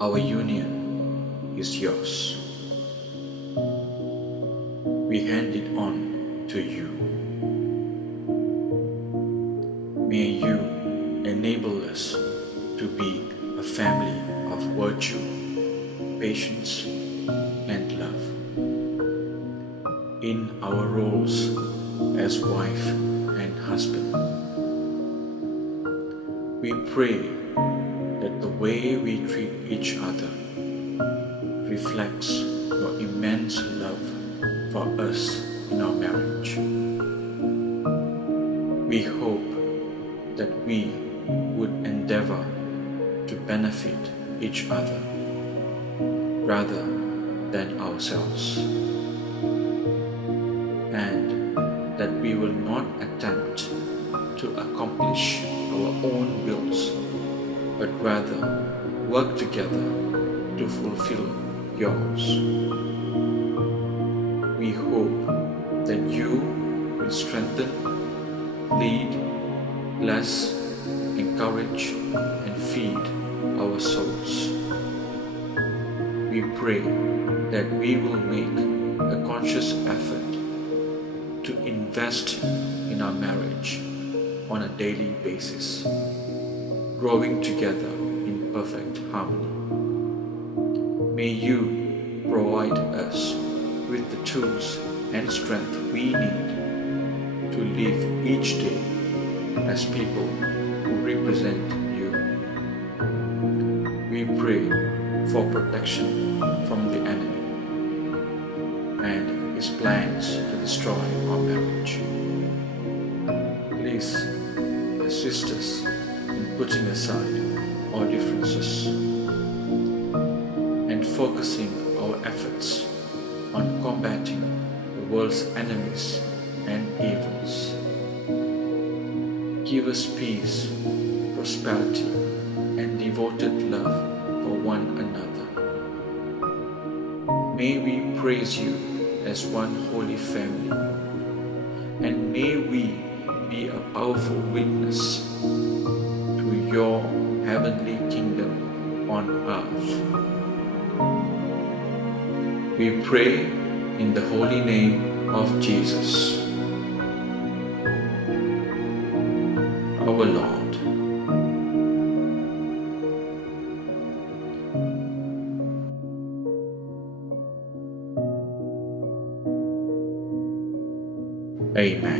Our union is yours. We hand it on to you. May you enable us to be a family of virtue, patience, and love. In our roles as wife and husband, we pray that the way we treat each other reflects your immense love for us in our marriage. We hope that we would endeavor to benefit each other rather than ourselves, and that we will not attempt to accomplish our own wills, but rather work together to fulfill yours. We hope that you will strengthen, lead, bless, encourage, and feed our souls. We pray that we will make a conscious effort to invest in our marriage on a daily basis, growing together in perfect harmony. May you provide us with the tools and strength we need to live each day as people who represent you. We pray for protection from the enemy and his plans to destroy our marriage. Please assist us in putting aside our differences and focusing our efforts on combating the world's enemies and evils. Give us peace, prosperity, and devoted love for one another. May we praise you as one holy family, and may we be a powerful witness to your heavenly kingdom on earth. We pray in the holy name of Jesus, our Lord. Amen.